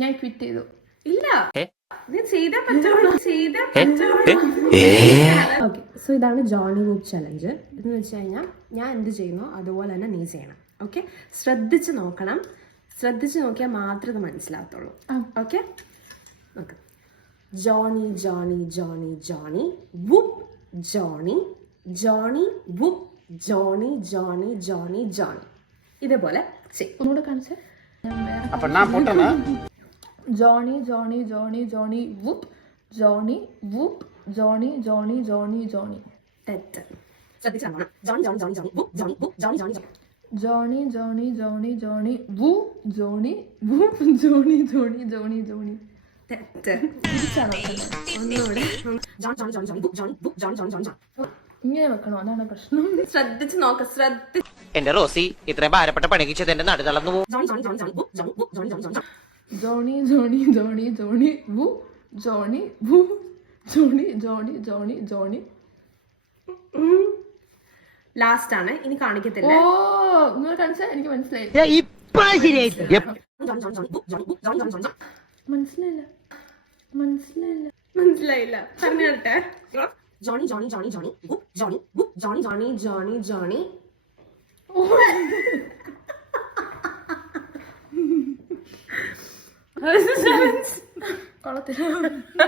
ഞാൻ ക്വിറ്റ് ചെയ്തു. ഇല്ല, നീ ചെയ്താ പറ്റുള്ളൂ. ഓക്കെ, സോ ഇതാണ് ജോണി വൂപ്പ് ചലഞ്ച്. ഇതെന്ന് വെച്ച് കഴിഞ്ഞാൽ ഞാൻ എന്ത് ചെയ്യുന്നു അതുപോലെ തന്നെ നീ ചെയ്യണം. ഓക്കെ, ശ്രദ്ധിച്ച് നോക്കണം. ശ്രദ്ധിച്ച് നോക്കിയാൽ മാത്രമേ ഇത് മനസ്സിലാകത്തുള്ളൂ. ഓക്കെ, നോക്കാം. Johnny Johnny Johnny Johnny whoop Johnny Johnny whoop Johnny Johnny Johnny Johnny. ഇതേപോലെ ഒന്നുകൂടെ കാണിച്ചേ. Johnny Johnny Johnny Johnny whoop Johnny whoop Johnny Johnny Johnny Johnny. തെറ്റ്. ശ്രദ്ധിച്ചാണ് Johnny Johnny Johnny Johnny whoop Johnny whoop Johnny Johnny Johnny. Johnny Johnny Johnny Johnny whoo Johnny whoop Johnny Johnny Johnny Johnny. തെറ്റ്. ഒന്നുകൂടെ. Johnny Johnny Johnny Johnny whoop Johnny whoop Johnny Johnny Johnny Johnny. ഇങ്ങനെ വെക്കണോ? അതാണ് പ്രശ്നം. ശ്രദ്ധിച്ച് നോക്ക. എന്റെ Rossi ഇത്രയും ഭാരപ്പെട്ട പണികിച്ചത് എന്റെ നടു തളർന്നു പോകും. Johnny Johnny Johnny Johnny whoop Johnny whoop Johnny Johnny Johnny. Johnny Johnny Johnny Johnny whoo Johnny whoo Johnny Johnny Johnny Johnny. Last ആണ്, ഇനി കാണിക്കത്തില്ല. ഓ, നിങ്ങൾ കാണിച്ചാ എനിക്ക് മനസ്സിലായി. മനസ്സിലായില്ല. പറഞ്ഞേ. Johnny Johnny Johnny Johnny whoop Johnny whoop Johnny Johnny Johnny Johnny. കൊള്ളത്തില്ല.